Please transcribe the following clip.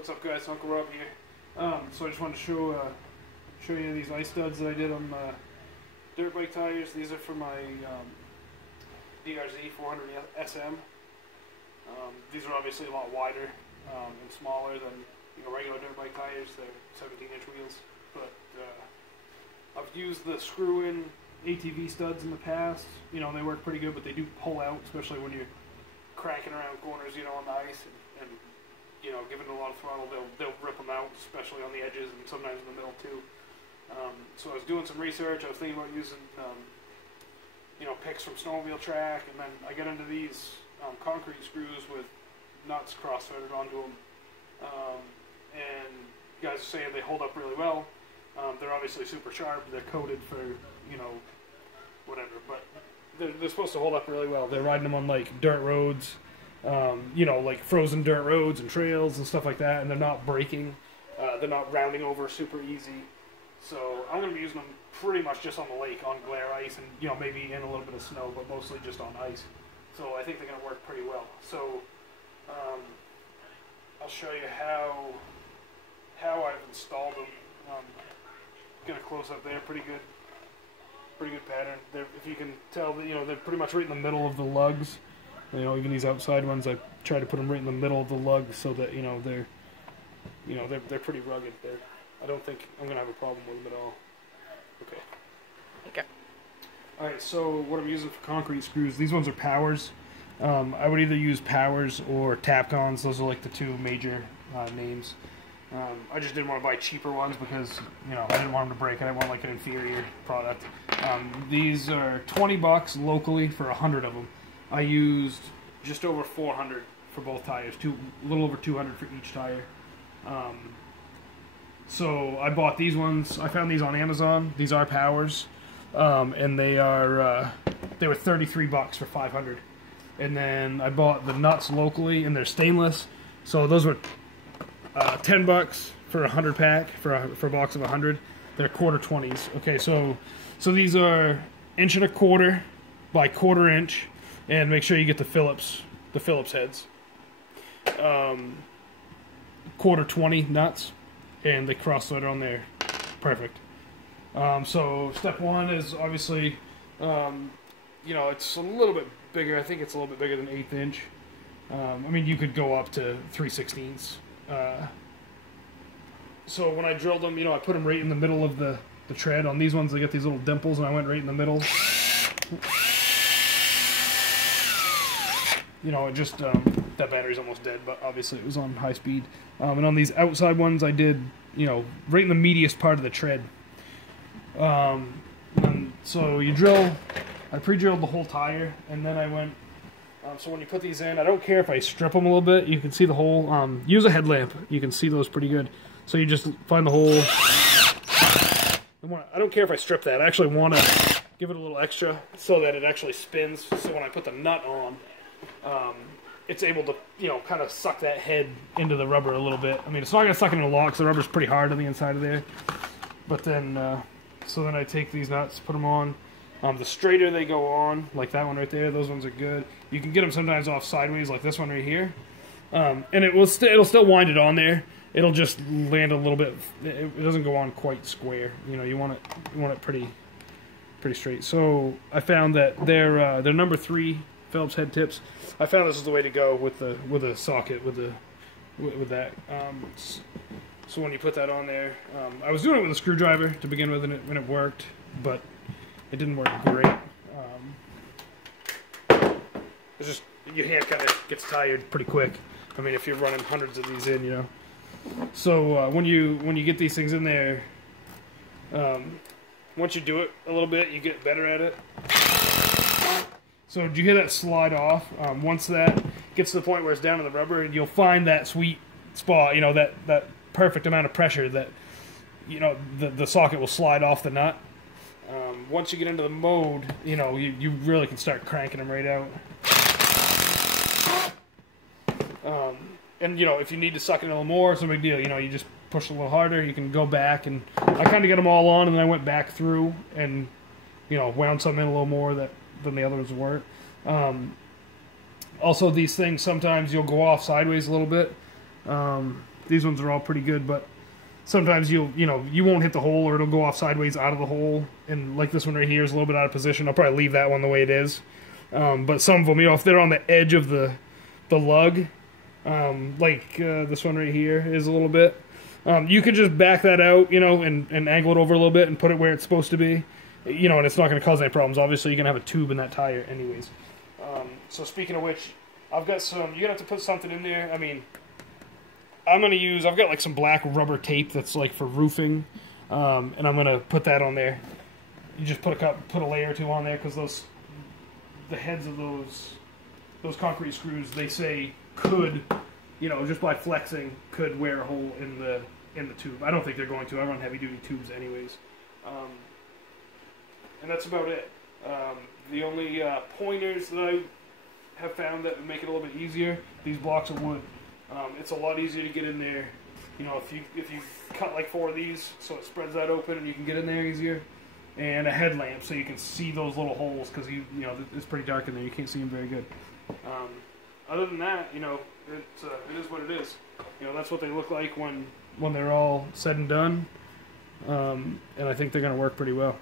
What's up, guys? Uncle Rob here. So I just wanted to show you these ice studs that I did on dirt bike tires. These are for my BRZ 400 SM. These are obviously a lot wider and smaller than regular dirt bike tires. They're 17-inch wheels, but I've used the screw-in ATV studs in the past. They work pretty good, but they do pull out, especially when you're cranking around corners, on the ice and giving it a lot of throttle. They'll rip them out, especially on the edges and sometimes in the middle too. So I was doing some research. I was thinking about using picks from Snowmobile Track, and then I get into these concrete screws with nuts cross-threaded onto them, and guys are saying they hold up really well. They're obviously super sharp. They're coated for whatever, but they're supposed to hold up really well. They're riding them on like dirt roads, like frozen dirt roads and trails and stuff like that, and they're not breaking. They're not rounding over super easy. So I'm going to be using them pretty much just on the lake, on glare ice, and maybe in a little bit of snow, but mostly just on ice. So I think they're going to work pretty well. So I'll show you how I've installed them. Get a close up there, pretty good pattern. If you can tell, they're pretty much right in the middle of the lugs. Even these outside ones, I try to put them right in the middle of the lug so that they're pretty rugged. I don't think I'm gonna have a problem with them at all. Okay. All right. So what I'm using for concrete screws, these ones are Powers. I would either use Powers or Tapcons. Those are like the two major names. I just didn't want to buy cheaper ones because I didn't want them to break. I didn't want like an inferior product. These are $20 locally for 100 of them. I used just over 400 for both tires, a little over 200 for each tire. So I bought these ones. I found these on Amazon. These are Powers, and they were $33 for 500. And then I bought the nuts locally, and they're stainless. So those were $10 for 100 pack for a box of 100. They're quarter 20s. Okay, so these are 1.25 inch by 1/4 inch, and make sure you get the Phillips heads. Quarter 20 nuts, and they cross-thread on there. Perfect. So step one is obviously, it's a little bit bigger. I think it's a little bit bigger than 1/8 inch. You could go up to 3/16. So when I drilled them, I put them right in the middle of the tread. On these ones, they get these little dimples, and I went right in the middle. That battery's almost dead, but obviously it was on high speed. And on these outside ones, I did, right in the meatiest part of the tread. And so you drill, I pre-drilled the whole tire, and then I went, so when you put these in, I don't care if I strip them a little bit, you can see the hole. Use a headlamp, you can see those pretty good. So you just find the hole. I don't care if I strip that, I actually want to give it a little extra so that it actually spins, so when I put the nut on, it's able to, kind of suck that head into the rubber a little bit. It's not going to suck it in a lot because the rubber's pretty hard on the inside of there. But then, so then I take these nuts, put them on. The straighter they go on, like that one right there, those ones are good. You can get them sometimes off sideways, like this one right here. And it'll still wind it on there. It'll just land a little bit. It doesn't go on quite square. You want it pretty straight. So I found that they're number 3 Phillips head tips. I found this is the way to go with a socket with that. So when you put that on there, I was doing it with a screwdriver to begin with, and it worked, but it didn't work great. It's just your hand kind of gets tired pretty quick. If you're running hundreds of these in, So when you get these things in there, once you do it a little bit, you get better at it. So do you hear that slide off? Once that gets to the point where it's down in the rubber, you'll find that sweet spot, that perfect amount of pressure that, the socket will slide off the nut. Once you get into the mode, you really can start cranking them right out. And if you need to suck it a little more, it's no big deal. You just push a little harder. You can go back, and I kind of get them all on, and then I went back through and wound some in a little more than the others weren't. Also, these things sometimes you'll go off sideways a little bit. These ones are all pretty good, but sometimes you won't hit the hole, or it'll go off sideways out of the hole. And like this one right here is a little bit out of position. I'll probably leave that one the way it is. But some of them, if they're on the edge of the lug, this one right here is a little bit. You could just back that out, and angle it over a little bit and put it where it's supposed to be, and it's not going to cause any problems. Obviously, you're going to have a tube in that tire anyways. So speaking of which, I've got some, you're going to have to put something in there. I mean, I've got like some black rubber tape that's like for roofing, and I'm going to put that on there. You just put a layer or two on there, because the heads of those concrete screws, they say could, just by flexing, could wear a hole in the tube. I don't think they're going to. I run heavy duty tubes anyways. And that's about it. The only pointers that I have found that make it a little bit easier, these blocks of wood. It's a lot easier to get in there. If you cut like 4 of these, so it spreads that open and you can get in there easier. And a headlamp so you can see those little holes, because it's pretty dark in there. You can't see them very good. Other than that, it is what it is. That's what they look like when they're all said and done. And I think they're going to work pretty well.